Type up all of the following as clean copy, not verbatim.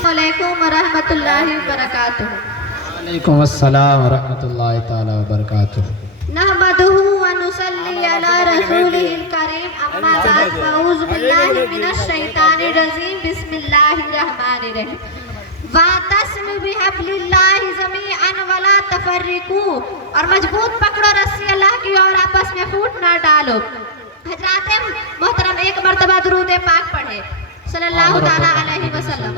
अस्सलाम वरहमतुल्लाहि वबरकातुहू। वालेकुम अस्सलाम वरहमतुल्लाहि ताला वबरकातुहू। नहमदुहु व नुसल्ली अला रसूलिहिल करीम, अम्मा बाद, अऊज़ु बिल्लाहि मिनश शैतानिर रजीम, बिस्मिल्लाहिर रहमानिर रहीम। वातस्मु बिहब्लिल्लाहि जमीअन वला तफर्रिकू, और मजबूत पकड़ो रस्सी अल्लाह की और आपस में फूट ना डालो। हजरात मोहतरम एक मर्तबा दुरूद पाक पढ़े सल्लल्लाहु ताला अलैहि वसल्लम।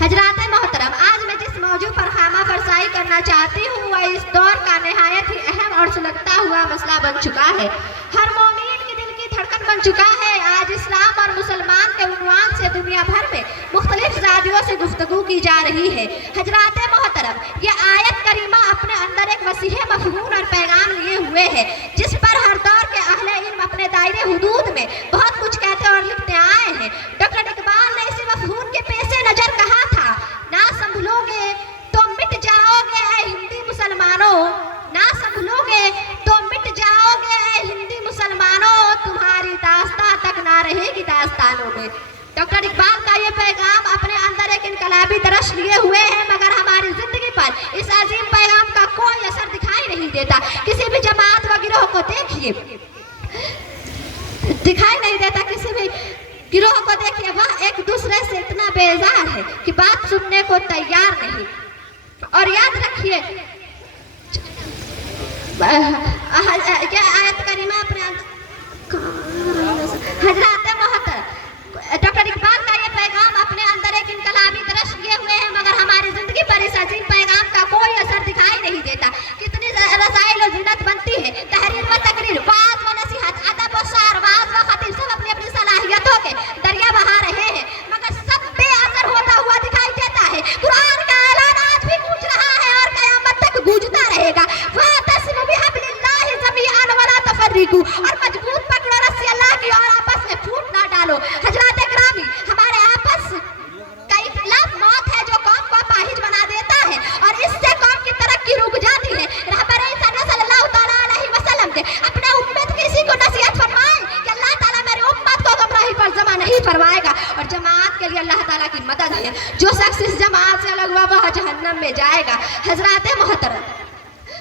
हजरात मोहतरम, आज मैं जिस मौजू पर खामा फरसाई करना चाहती हूँ वह इस दौर का निहायत ही अहम और सुलगता हुआ मसला बन चुका है। हर मोमिन के दिल की धड़कन बन चुका है। आज इस्लाम और मुसलमान के उन्वान से दुनिया भर में मुख्तलिफ ज़ादियों से गुफ्तगू की जा रही है। हजरात मोहतरम, ये आयत करीमा अपने अंदर एक वसीह मफ़हूम और पैगाम लिए हुए है, जिस पर हर दौर के अहले इल्म अपने दायरे हुदूद में बहुत कुछ कहते और लिखते आए हैं। डॉक्टर इकबाल ने इसी मफ़हूम के पेश नज़र कहा था, ना संभलोगे तो मिट जाओगे ऐ हिंदी मुसलमानों, ना संभलोगे तो मिट जाओगे ऐ हिंदी मुसलमानों, तुम्हारी दास्तां तक ना रहेगी दास्तानों में। डॉक्टर इकबाल का ये पैगाम अपने अंदर एक इनकलाबी दरश लिए हुए है, मगर हमारी जिंदगी पर इस अजीम पैगाम का कोई असर दिखाई नहीं देता। किसी भी जमात व गिरोह को देखिए, दिखाई नहीं देता। किसी भी गिरोह को देखिए, वह एक दूसरे से इतना बेजार है कि बात सुनने को तैयार नहीं। और याद रखिए, क्या आयत करीमा अपने हजरात मोहतरम, डॉक्टर इकबाल का ये पैगाम अपने अंदर एक इनकलाबी दरश लिए हुए हैं, मगर हमारी जिंदगी पर इस अजीम पैगाम का कोई असर दिखाई नहीं देता। कितनी रसाइल और ज़ीनत बनती है, तहरीर व तकरीर, वाज़ व नसीहत, अदब व शार, वाज़ व खतीब, सब अपनी अपनी सलाहियतों के दरिया बहा रहे हैं, मगर सब बेअसर होता हुआ दिखाई देता है। कुरान का ऐलान आज भी गूंज रहा है और क़यामत तक गूंजता रहेगा। वातसिमू बिहब्लिल्लाहि जमीअन वला तफर्रिकू, और मजबूत पकड़ो रस्सी अल्लाह की और आपस में फूट ना डालो। हजरात इकरामी, हमारे आपस का इख्तिलाफ मौत है जो कौम को अपाहिज बना देता है और इससे कौम की तरक्की रुक जाती है। रहबर इंसान सल्लल्लाहु ताला अलैहि वसल्लम के अपने उम्मत किसी को नसीहत फरमाएं कि अल्लाह ताला मेरी उम्मत को गुमराही पर जमा नहीं फरमाएगा, और जमात के लिए अल्लाह ताला की मदद है। जो शख्स इस जमात से अलग हुआ वह जहन्नम में जाएगा। हजरात मोहतरम,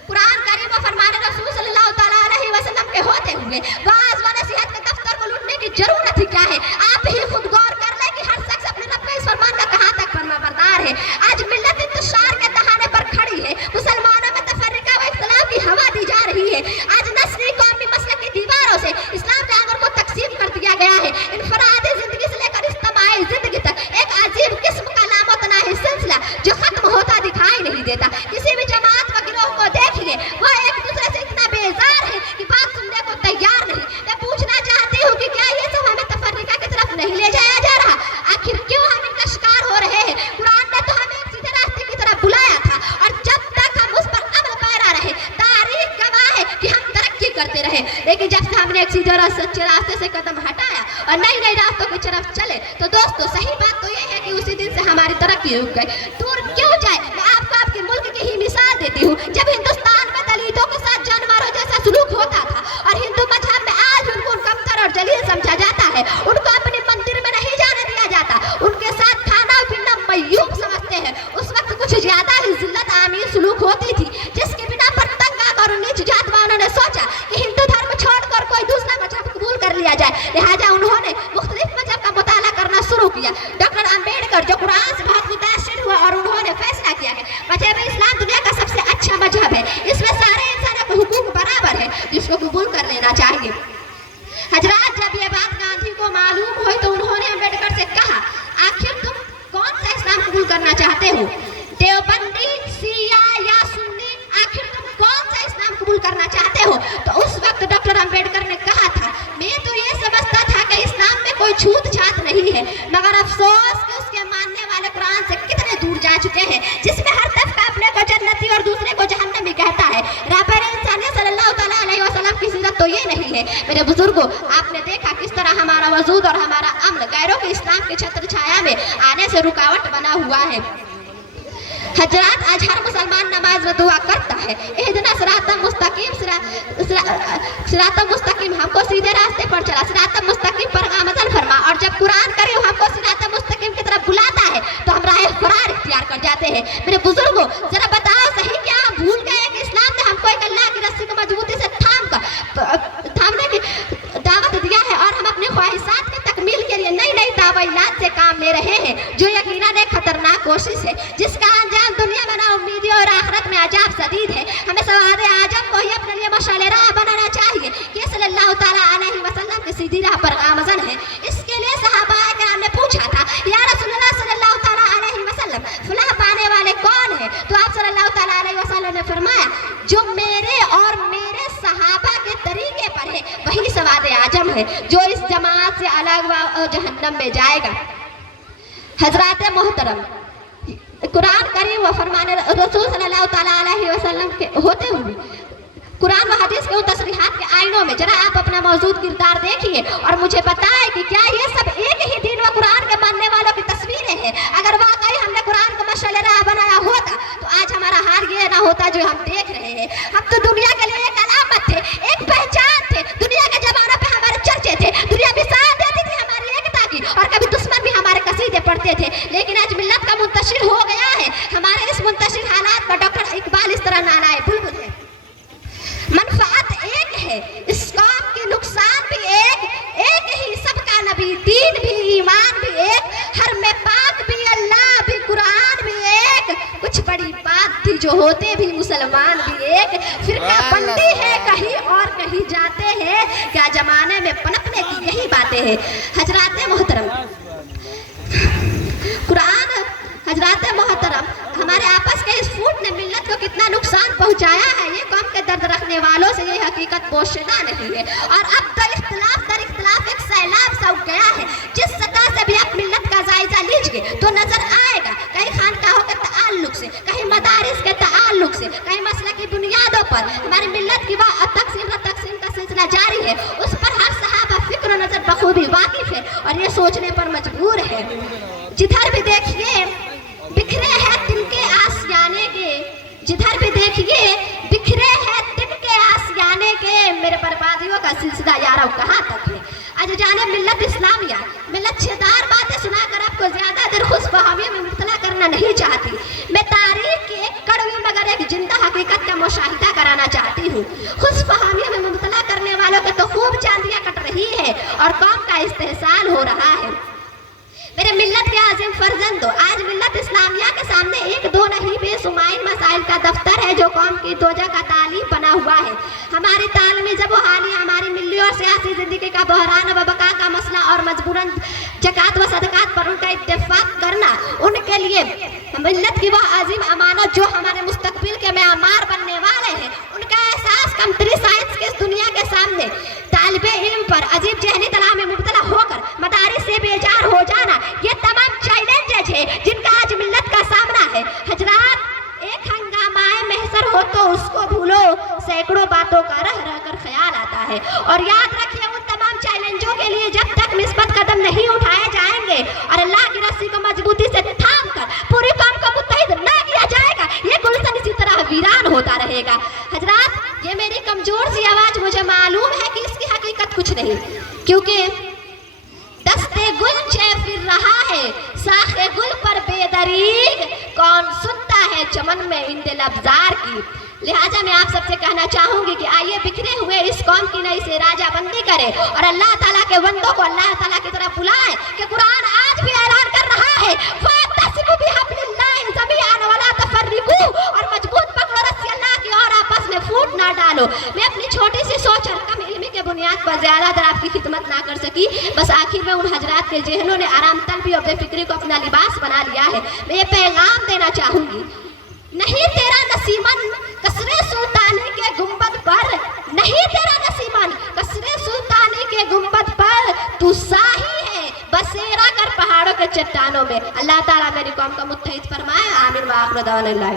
कुरान करीम व फरमान रसूल सल्लल्लाहु ताला अलैहि वसल्लम के होते हुए वाज़ व नसीहत के दफ्तर को लूटने की जरूरत ही क्या है? आप ही खुद गौर कर लें कि हर शख्स अपने रब के इस फरमान का कहाँ तक फरमाबरदार है। आज मिल्लत इंतशार के दहाने पर खड़ी है, मुसलमानों में तफर्रिका व इख्तिलाफ की हवा दी जा रही है। आज नस्ली कौमी मसले की दीवारों से इस्लाम जागर को तकसीम कर दिया गया है। इनफरादी जिंदगी से लेकर इज्तिमाई जिंदगी तक एक अजीब किस्म का लामतनाही सिलसिला जो खत्म होता दिखाई नहीं देता। किसी भी जमात व गिरोह को देखिए, वह एक दूसरे से इतना बेजार है कि बात सुनने को तैयार नहीं। मैं पूछना चाहती हूँ कि क्या ये सब हमें तफर्रिका की तरफ नहीं ले जाया जा रहा? आखिर क्यों हम इनका शिकार हो रहे हैं? कुरान ने तो हमें एक सीधे रास्ते की तरफ बुलाया था, और जब तक हम उस पर अमल पैरा रहे, तारीख गवाह है कि हम तरक्की करते रहे। लेकिन जब से हमने एक सीधे सच्चे रास्ते से कदम हटाया और नई नई रास्तों की तरफ चले, तो दोस्तों सही बात तो ये है कि उसी दिन से हमारी तरक्की रुक गई। दूर क्यों जाए, मैं आपको आपके मुल्क की ही मिसाल देती हूँ। जब हिंदुस्तान में दलितों के साथ जानवरों जैसा सलूक होता था और हिंदू मजहब में आज उनको कमतर और जलील समझा जाता है, उनको अपने मंदिर में नहीं जाने दिया जाता, उनके साथ खाना पीना मयूब समझते हैं, उस वक्त कुछ ज्यादा ही जिल्लत आमीर सलूक होती थी, जिसके बिना पर तंग आकर नीच जात वालों ने सोचा कि हिंदू धर्म छोड़कर कोई दूसरा मजहब कबूल कर लिया जाए। लिहाजा उन्होंने मुख्तलिफ मजहब का मुताला करना शुरू किया। डॉक्टर अम्बेडकर जो कुरान से बहुत मुतासिर हुआ और उन्होंने फैसला किया कि मजहब इस्लाम दुनिया का सबसे अच्छा मजहब है, इसमें सारे इंसानों के हुकूक बराबर है, जिसको कबूल कर लेना चाहिए। हजरात, जब ये बात गांधी को मालूम हुई तो उन्होंने अम्बेडकर से कहा, आखिर तुम कौन सा इस्लाम कबूल करना चाहते हो, देवबंदी, शिया या सुन्नी? आखिर तुम कौन सा इस्लाम कबूल करना चाहते हो? तो उस वक्त डॉक्टर अम्बेडकर ने कहा था, मैं तो ये समझता था कि इस्लाम में कोई छूत छात नहीं है, मगर अफसोस कि उसके मानने वाले कुरान से कितने दूर जा चुके हैं, जिसमें हर तबका अपने को जन्नती और दूसरे को जहन्नमी कहता है। रहबर इंसान सल्लल्लाहु ताला अलैहि वसल्लम की सीरत तो ये नहीं है। मेरे बुजुर्गों, आपने देखा किस तरह हमारा वजूद और हमारा अमन गैरों के इस्लाम के छत्र छाया में आने से रुकावट बना हुआ है। हजरात, आज हर मुसलमान नमाज में दुआ करता है, इहदिना सिरातल मुस्तकीम, सिरातल मुस्तकीम, हमको सीधे रास्ते पर चला, सिरातल मुस्तकीम पर गामज़न फरमा। और जब कुरान करीम हमको सिरातल मुस्तकीम की तरफ बुलाता है तो हम राह समझते हैं। मेरे बुजुर्गों, जरा बताओ सही क्या हम भूल गए कि इस्लाम ने हमको एक अल्लाह की रस्सी को मजबूती से थामने की दावत दिया है और हम अपनी ख्वाहिशात की तकमील के लिए नई नई दावैलात से काम ले रहे हैं, जो यकीनन एक खतरनाक कोशिश है जिसका अंजाम दुनिया में नाउमीदी और आखिरत में अजाब सदीद है। हमें सवाद आजम को ही अपने लिए मशाले राह बनाना चाहिए कि सल्लल्लाहु ताला अलैहि वसल्लम की सीधी राह पर गामज़न है। इसके लिए सहाबाए किराम ने पूछा था, या रसूलुल्लाह सल्लल्लाहु ताला अलैहि वसल्लम, फलाह पाने वाले कौन है? तो आप सल्लल्लाहु ताला अलैहि वसल्लम ने फरमाया, जो मेरे और मेरे सहाबा के तरीके पर है वही सवाद आजम है, जो इस जमात से अलग जहन्नम में जाएगा। हजरात मोहतरम, कुरान करीम व फरमान रसूल सल्लल्लाहु ताला अलैहि वसल्लम के होते हुए कुरान व हदीस के उन तस्रीहात के आईनों में जरा आप अपना मौजूद किरदार देखिए और मुझे बताएं कि क्या ये सब एक ही दीन व कुरान के मानने वालों की तस्वीरें हैं। अगर वाकई हमने कुरान को मशाले राह बनाया होता तो आज हमारा हाल ये ना होता जो हम देख रहे हैं। हम तो दुनिया के लिए एक अलामत थे, एक पहचान थे, दुनिया के जमानों पे हमारे चर्चे थे, दुनिया भी साथ देती थी हमारी एकता की और कभी दुश्मन भी हमारे कसीदे पढ़ते थे। लेकिन आज मिल्लत का मुंतशिर हो गया है। हमारे इस मुंतशिर हालात का डॉक्टर इकबाल इस तरह नानाए बुलबुल है। मनफात एक है, इस कौम की नुकसान भी एक ही, सबका नबी, दीन भी, ईमान भी एक, हर में पाक भी, अल्लाह भी, कुरान भी एक। कुछ बड़ी बात थी जो होते भी मुसलमान भी एक, फिरका बंदी है कहीं और कहीं जाते हैं, क्या जमाने में पनपने की यही बातें हैं। हजरात मोहतरम, कुरान, हजरात मोहतरम, हमारे आपस के इस फूट ने मिल्लत को कितना नुकसान पहुंचाया है, ये कौम के दर्द रखने वालों से ये हकीकत पोशीदा नहीं है। और अब तो इख्तिलाफ दर इख्तिलाफ एक सैलाब सा उठ गया है। जिस सतह से भी आप मिल्लत का जायजा लीजिए तो नजर आएगा, कहीं खानकाहों के ताल्लुक से, कहीं मदारिस के ताल्लुक से, कहीं मसले की बुनियादों पर हमारी मिल्लत की तकसीम का सिलसिला जारी है। उस पर हर सहाबा फिक्र नजर बखूबी वाकिफ है और ये सोचने पर मजबूर है। जिधर भी देखिए बिखरे हैं तिनके आसियाने के, जिधर भी देखिए बिखरे हैं तिनके आसियाने के, मेरे बर्बादियों का सिलसिला यारों कहाँ तक है। आज जाने मिल्लत इस्लामिया, मिल्लत छेदार बातें सुनाकर आपको ज्यादा देर खुशफहमी में मुब्तला करना नहीं चाहती। मैं तारीख की एक कड़वी मगर एक जिंदा हकीकत का मुशाहिदा कराना चाहती हूँ। खुशफहमी में मुब्तला करने वालों के तो खूब चांदियाँ कट रही है और कौम का इस्तेहसाल हो रहा है। मेरे मिल्लत के आजिम फर्जंदो, आज मिल्लत इस्लामिया के सामने एक दो नहीं बेशुमार मसाइल का दफ्तर है जो कौम की दोजा का तालीम बना हुआ है। हमारी तालीमी जब हाली, हमारी मिली और सियासी जिंदगी का बहरान व बका का मसला और मजबूरन जकात व सदकात पर उनका इत्तेफाक करना, उनके लिए मिल्लत की वह अजीम अमानत जो हमारे मुस्तकबिल के मेआमार बनने वाले हैं, उनका एहसास कमतरी साइंस के इस दुनिया के सामने तालिबे इल्म पर अजीब जहनी तलाह में मुब्तला होकर मदारिस से बेजार हो जाना, ये तमाम चैलेंजेज है जिनका आज मिल्लत का सामना है। हजरात, एक हंगामाए महसर हो तो उसको भूलो, सैकड़ों बातों का रह रह कर ख्याल आता है। और याद रखिए, उन तमाम चैलेंजों के लिए जब तक निस्बत कदम नहीं उठाए जाएंगे और अल्लाह की रस्सी को मजबूती से थाम कर पूरी कौम को मुत्तहिद न किया जाएगा, ये गुलशन इसी तरह वीरान होता रहेगा। हजरात, ये मेरी कमजोर सी आवाज, मुझे मालूम है कि इसकी हकीकत कुछ नहीं, क्योंकि दस्ते गुल फिर रहा है साखे गुल पर बेदरीग, कौन सुनता है चमन में इंदे लफ्जार की। लिहाजा मैं आप सबसे कहना चाहूंगी कि आइए बिखरे हुए इस कौम की नई से राजा बंदी करें और अल्लाह ताला के बंदों को अल्लाह ताला की तरफ बुलाएं कि कुरान आज भी ऐलान कर रहा है, फातसिबु बिहब्लिल्लाहि जमीअन वला तफर्रिकू, और मजबूत पकड़ो रस्सी अल्लाह की और आपस में फूट ना डालो। मैं अपनी छोटी सी सोच और कम इल्मी के बुनियाद पर ज्यादा देर आपकी खिदमत ना कर सकी, बस आखिर में उन हजरात के जहनों ने आराम तलबी और बेफिक्री को अपना लिबास बना लिया है। मैं ये पैगाम देना चाहूंगी, नहीं तेरा नसीमन कसरे सुल्तानी के गुंबद पर, नहीं तेरा नसीमन कसरे सुल्तानी के गुंबद पर, तू साही है बसेरा कर पहाड़ों के चट्टानों में। अल्लाह ताला मेरी कौम का मुत्तहिद फरमाए। आमीन व आखिर दावाना।